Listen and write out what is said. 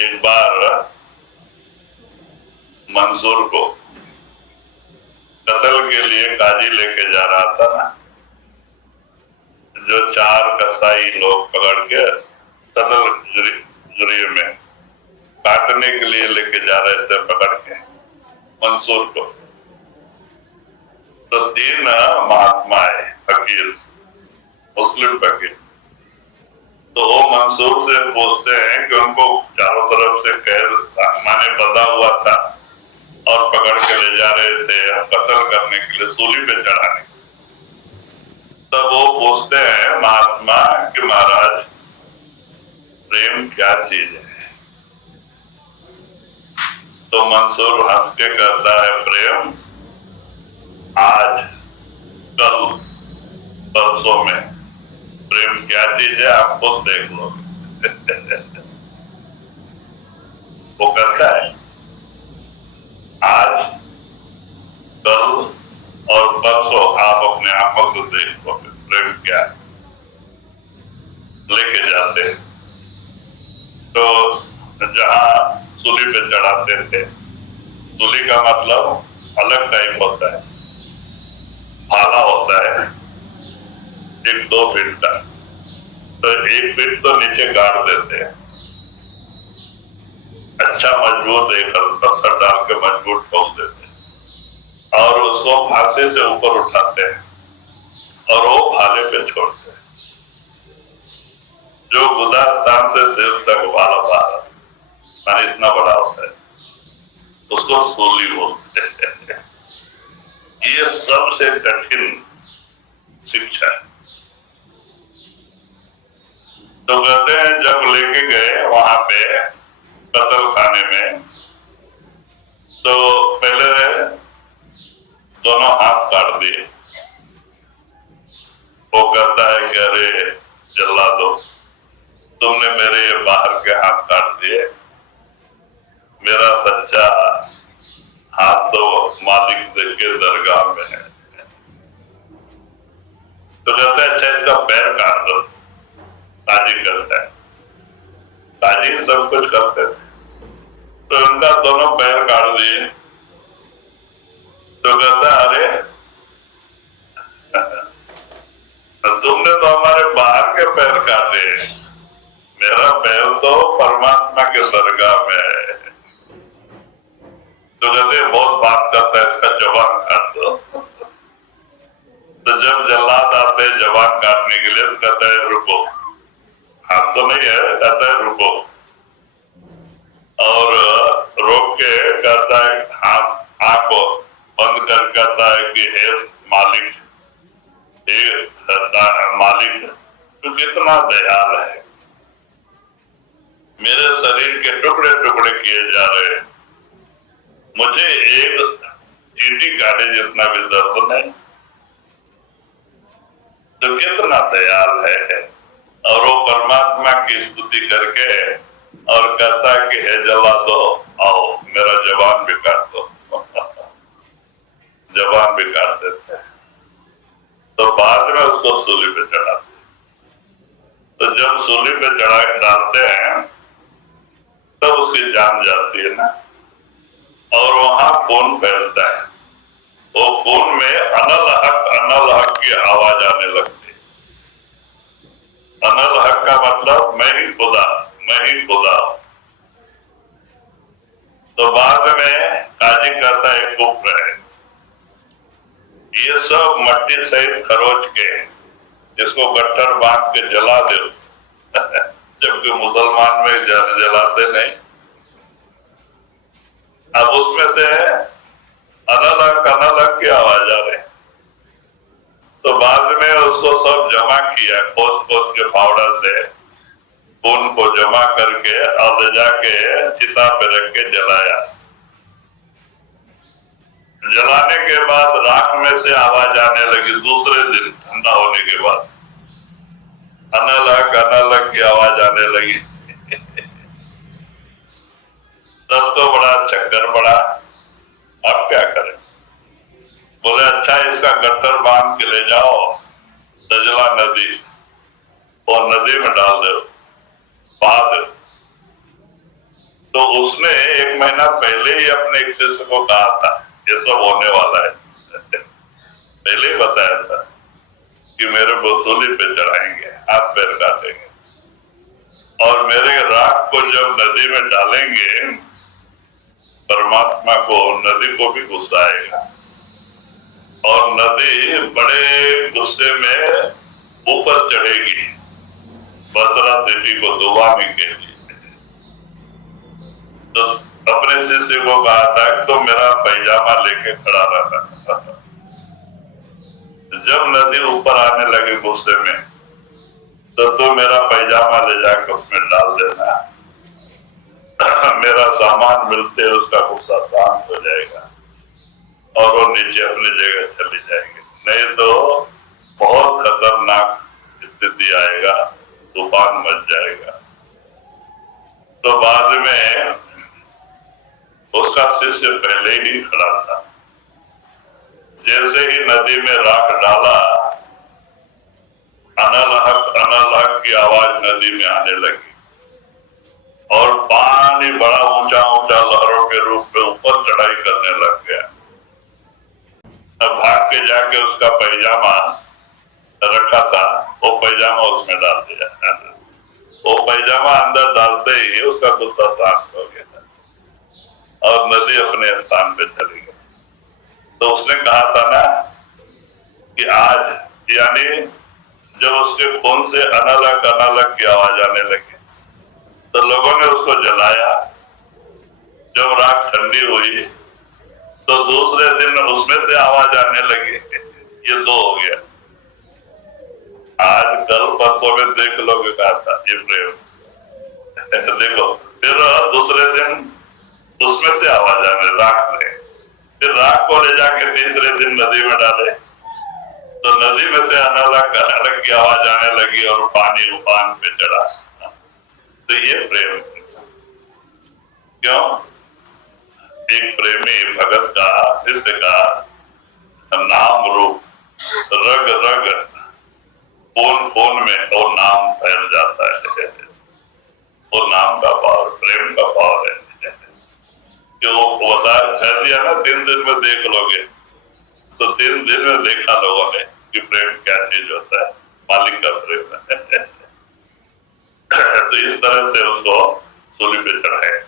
एक बार मंसूर को कत्ल के लिए काजी लेके जा रहा था ना, जो 4 कसाई लोग पकड़ के कत्ल जुर्म में काटने के लिए लेके जा रहे थे पकड़ के मंसूर को। तो 3 महात्मा आए, फकीर, मुस्लिम फकीर। तो वो मंसूर से पूछते हैं कि उनको चारों तरफ से कैद माने बंधा हुआ था और पकड़ के ले जा रहे थे कत्ल करने के लिए, सूली पे चढ़ाने। तब वो पूछते हैं महात्मा कि महाराज प्रेम क्या चीज है? तो मंसूर हंस के कहता है प्रेम आज, कल, परसों में। प्रेम क्या चीज है आप खुद देख लो। वो कहता है आज, कल और परसों आप अपने आंखों से देख लो प्रेम क्या है। लेके जाते हैं तो जहां सूली पे चढ़ाते थे, सूली का मतलब अलग टाइप होता है, भाला होता है 1-2 फीट का। तो 1 फीट तो नीचे गाड़ देते हैं, अच्छा मजबूत एक पत्थर डाल के मजबूत ठोक देते हैं और उसको फांसी से ऊपर उठाते हैं और वो भाले पे छोड़ते हैं। जो गुदा स्थान से सिर तक भाला माने इतना बड़ा होता है, उसको सूली बोलते हैं। ये सबसे कठिन शिक्षा है। तो कहते हैं जब लेके गए वहां पे कत्ल खाने में, तो पहले दोनों हाथ काट दिए। वो कहता है कि अरे जल्ला दो, तुमने मेरे बाहर के हाथ काट दिए, मेरा सच्चा हाथ तो मालिक के दरगाह में है। तो कहता है अच्छा इसका पैर काट दो। काजी करता है, काजी सब कुछ करते थे। तो उनका दोनों पैर काट दिए। तो कहता अरे तुमने तो हमारे बाहर के पैर काटे, मेरा पैर तो परमात्मा के दरगाह में है। तो कहते बहुत बात करता है, इसका जबान काट दो। तो जब जल्लाद आते हैं जबान काटने के लिए तो कहता है रुको, हाथ तो नहीं है, कहता है रुको, और रोक के कहता है हाथ आंख को बंद कर कहता है कि हे मालिक, मालिक तू कितना दयाल है, मेरे शरीर के टुकड़े टुकड़े किए जा रहे हैं, मुझे एक चींटी काटे जितना भी दर्द नहीं। तो कितना दयाल है। और वो परमात्मा की स्तुति करके और कहता है कि हे जला दो, आओ मेरा जबान भी काट दो। जबान भी काट देते हैं। तो बाद में उसको सूली पे चढ़ाते। तो जब सूली पे चढ़ा के डालते हैं तब उसकी जान जाती है ना, और वहां खून फैलता है। वो खून में अनल हक की आवाज आने लगती है। अनल हक का मतलब मैं ही खुदा, मैं ही खुदा। तो बाद में काजी कहता है कुफ्र है, ये सब मट्टी सहित खरोच के इसको गट्ठर बांध के जला दो। जबकि मुसलमान में जलाते नहीं। अब उसमें से अनलग की आवाज आ रही। तो बाद में उसको सब जमा किया, खोद खोद के फावड़ा से खून को जमा करके और ले जाके चिता पे रख के जलाया। जलाने के बाद राख में से आवाज आने लगी। दूसरे दिन ठंडा होने के बाद अनलग की आवाज आने लगी। तब तो बड़ा चक्कर पड़ा, अब क्या करें। बोले अच्छा इसका गट्टर बांध के ले जाओ दजला नदी, और नदी में डाल दो, बहा दो। तो उसने 1 महीना पहले ही अपने एक शिष्य को कहा था ये सब होने वाला है पहले ही बताया था कि मेरे को सूली पे चढ़ाएंगे, हाथ पैर काटेंगे और मेरे राख को जब नदी में डालेंगे परमात्मा को नदी को भी गुस्सा आएगा और नदी बड़े गुस्से में ऊपर चढ़ेगी बसरा सिटी को डुबाने के लिए। तो अपने शिष्य को कहा था कि तो मेरा पैजामा लेके खड़ा रहना जब नदी ऊपर आने लगे गुस्से में तो मेरा पैजामा ले जाकर उसमें डाल देना मेरा सामान मिलते उसका गुस्सा शांत हो जाएगा और वो नीचे अपनी जगह चली जाएगी, नहीं तो बहुत खतरनाक स्थिति आएगा, तूफान मच जाएगा। तो बाद में उसका शिष्य पहले ही खड़ा था, जैसे ही नदी में राख डाला अनलहक की आवाज नदी में आने लगी और पानी बड़ा ऊंचा ऊंचा लहरों के रूप में ऊपर चढ़ाई करने लग गया। अब भाग के जाके उसका पैजामा रखा था वो पैजामा उसमें डाल दिया वो पैजामा अंदर डालते ही उसका गुस्सा शांत हो गया और नदी अपने स्थान पे चली गई। तो उसने कहा था ना कि आज यानी जब उसके खून से अनलग की आवाज आने लगी तो लोगों ने उसको जलाया। जब राख ठंडी हुई तो दूसरे दिन उसमें से आवाज आने लगी, ये दो हो गया। आज कल परसों में देख लोगे कहा था ये प्रेम देखो फिर दूसरे दिन उसमें से आवाज आने राख में, फिर राख को ले जाके तीसरे दिन नदी में डाले तो नदी में से अनलग की आवाज आने लगी और पानी उफान पे चढ़ा। तो ये प्रेम क्यों? एक प्रेमी भगत का फिर से कहा नाम रूप रग रग फोन में और नाम फैल जाता है और नाम का पावर प्रेम का पावर है कि वो बता कह दिया ना 3 दिन में देख लोगे तो 3 दिन में देखा लोगों ने कि प्रेम क्या चीज होता है, मालिक का प्रेम तो इस तरह से उसको सूली पे चढ़ाए।